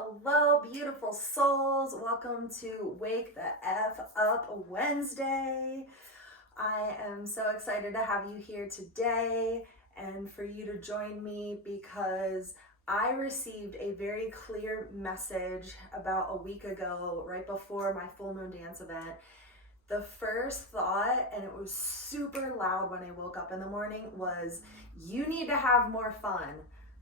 Hello, beautiful souls. Welcome to Wake the F Up Wednesday. I am so excited to have you here today and for you to join me because I received a very clear message about a week ago, right before my full moon dance event. The first thought, and it was super loud when I woke up in the morning, was you need to have more fun.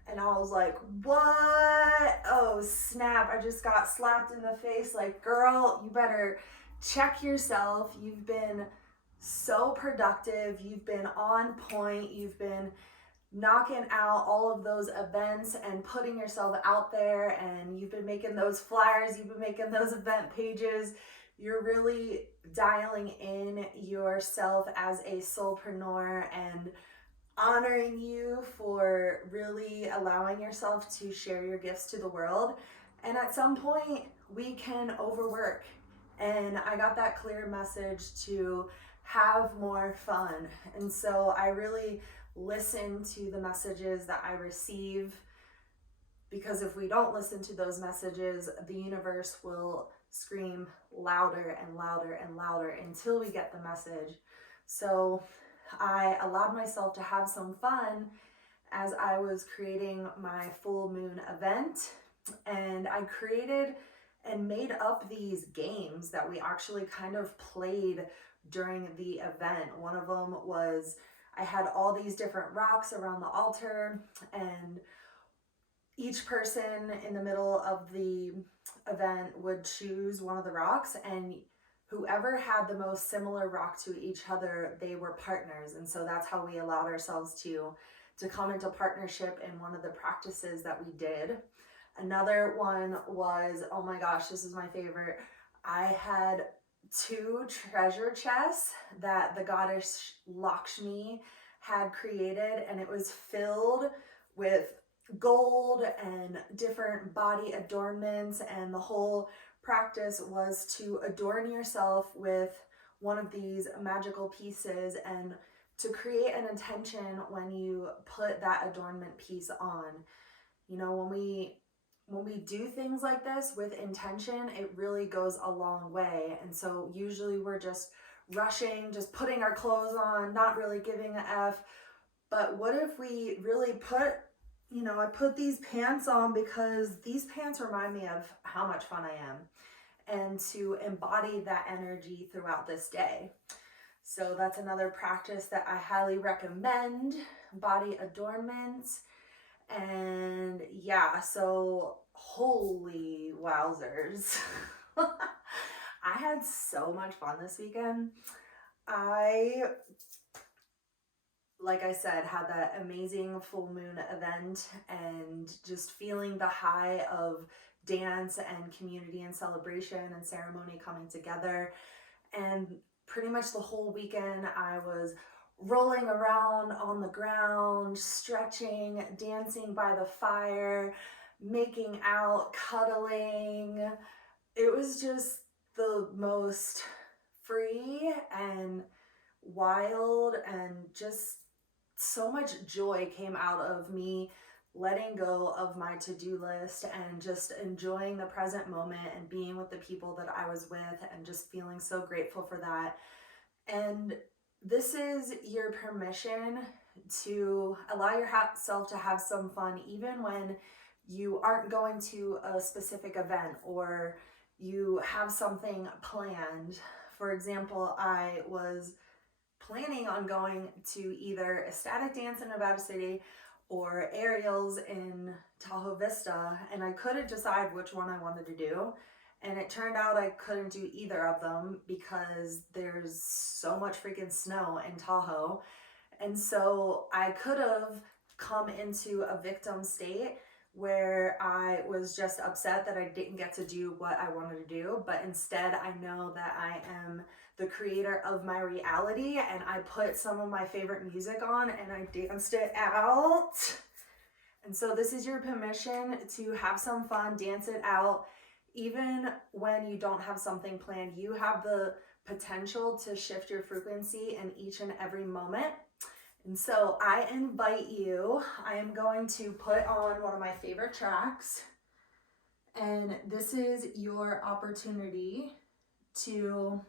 And I was like, what? Oh, snap. I just got slapped in the face. Like, girl, you better check yourself. You've been so productive. You've been on point. You've been knocking out all of those events and putting yourself out there. And you've been making those flyers. You've been making those event pages. You're really dialing in yourself as a soulpreneur and honoring you for really allowing yourself to share your gifts to the world. And at some point, we can overwork. And I got that clear message to have more fun. And so I really listen to the messages that I receive, because if we don't listen to those messages, the universe will scream louder and louder and louder until we get the message. So I allowed myself to have some fun as I was creating my full moon event, and I created and made up these games that we actually kind of played during the event. One of them was I had all these different rocks around the altar, and each person in the middle of the event would choose one of the rocks, and whoever had the most similar rock to each other, they were partners. And so that's how we allowed ourselves to come into partnership in one of the practices that we did. Another one was, oh my gosh, this is my favorite. I had 2 treasure chests that the goddess Lakshmi had created, and it was filled with gold and different body adornments, and the whole practice was to adorn yourself with one of these magical pieces and to create an intention when you put that adornment piece on. You know, when we do things like this with intention, it really goes a long way. And so usually we're just rushing, just putting our clothes on, not really giving a F. But what if we really I put these pants on because these pants remind me of how much fun I am, and to embody that energy throughout this day. So that's another practice that I highly recommend, body adornment. And yeah, so holy wowzers. I had so much fun this weekend. Like I said, had that amazing full moon event and just feeling the high of dance and community and celebration and ceremony coming together. And pretty much the whole weekend I was rolling around on the ground, stretching, dancing by the fire, making out, cuddling. It was just the most free and wild, and just so much joy came out of me letting go of my to-do list and just enjoying the present moment and being with the people that I was with, and just feeling so grateful for that. And this is your permission to allow yourself to have some fun, even when you aren't going to a specific event or you have something planned. For example, I was planning on going to either Ecstatic Dance in Nevada City or Aerials in Tahoe Vista, and I couldn't decide which one I wanted to do. And it turned out I couldn't do either of them because there's so much freaking snow in Tahoe. And so I could have come into a victim state where I was just upset that I didn't get to do what I wanted to do. But instead, I know that I am the creator of my reality, and I put some of my favorite music on and I danced it out. And so this is your permission to have some fun, dance it out. Even when you don't have something planned, you have the potential to shift your frequency in each and every moment. And so I invite you, I am going to put on one of my favorite tracks, And this is your opportunity to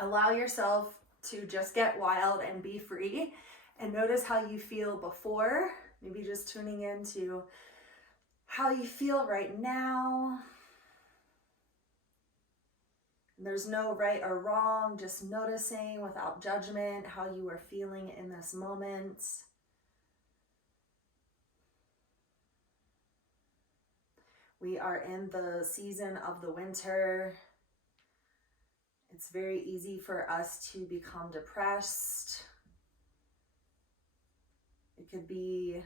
allow yourself to just get wild and be free, and notice how you feel before, maybe just tuning into how you feel right now. There's no right or wrong, just noticing without judgment how you are feeling in this moment. We are in the season of the winter. It's very easy for us to become depressed. It could be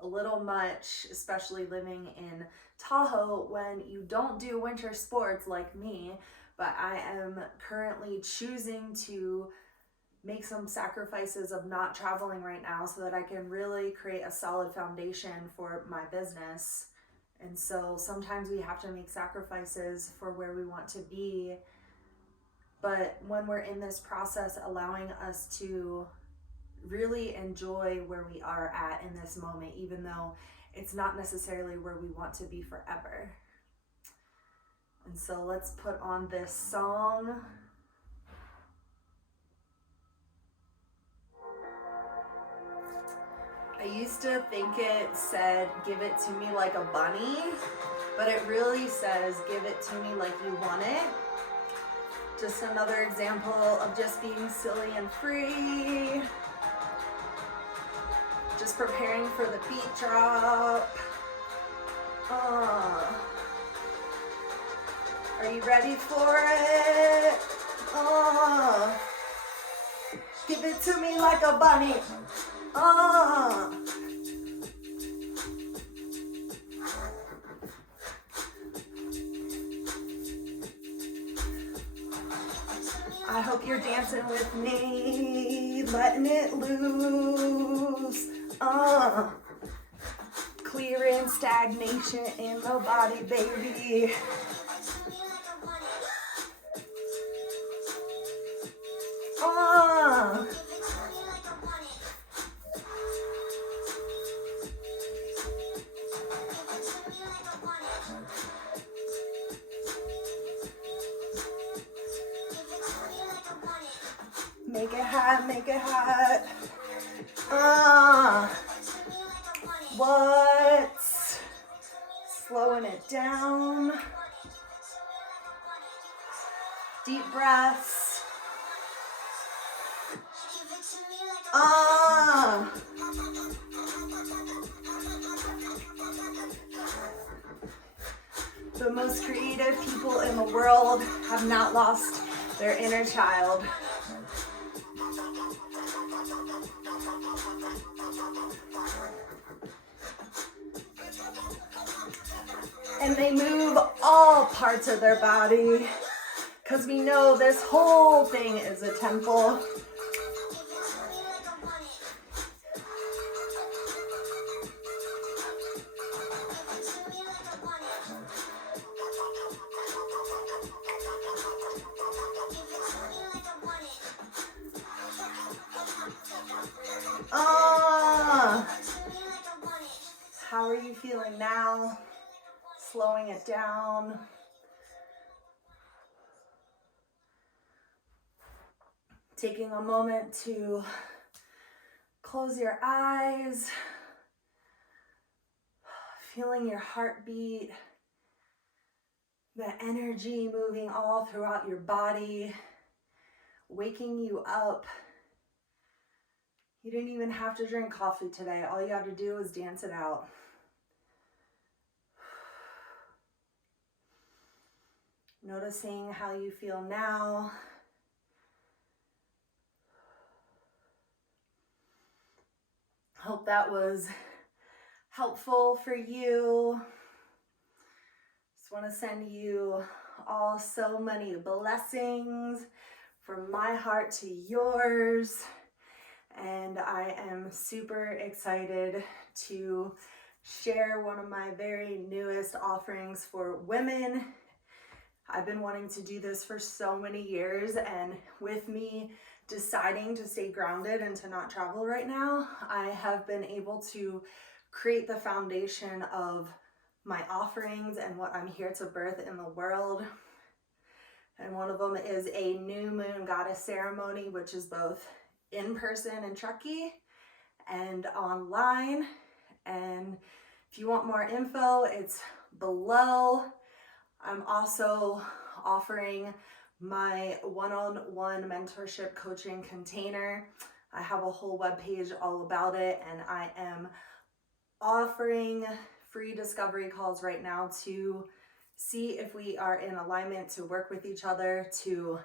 a little much, especially living in Tahoe when you don't do winter sports like me, but I am currently choosing to make some sacrifices of not traveling right now so that I can really create a solid foundation for my business. And so sometimes we have to make sacrifices for where we want to be. But when we're in this process, allowing us to really enjoy where we are at in this moment, even though it's not necessarily where we want to be forever. And so let's put on this song. I used to think it said, give it to me like a bunny, but it really says, give it to me like you want it. Just another example of just being silly and free. Just preparing for the beat drop. Are you ready for it? Give it to me like a bunny. I hope you're dancing with me, letting it loose. Clearing stagnation in the body, baby. Make it hot, make it hot. What? Slowing it down. Deep breaths. The most creative people in the world have not lost their inner child. And they move all parts of their body, because we know this whole thing is a temple. How are you feeling now? Slowing it down. Taking a moment to close your eyes. Feeling your heartbeat. The energy moving all throughout your body. Waking you up. You didn't even have to drink coffee today. All you had to do was dance it out. Noticing how you feel now. Hope that was helpful for you. Just want to send you all so many blessings from my heart to yours. And I am super excited to share one of my very newest offerings for women. I've been wanting to do this for so many years, and with me deciding to stay grounded and to not travel right now, I have been able to create the foundation of my offerings and what I'm here to birth in the world. And one of them is a new moon goddess ceremony, which is both in person in Truckee and online. And if you want more info, it's below. I'm also offering my one-on-one mentorship coaching container. I have a whole webpage all about it, and I am offering free discovery calls right now to see if we are in alignment, to work with each other, to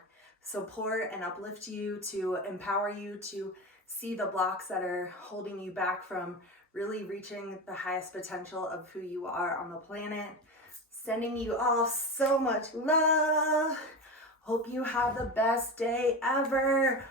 support and uplift you, to empower you to see the blocks that are holding you back from really reaching the highest potential of who you are on the planet. Sending you all so much love. Hope you have the best day ever.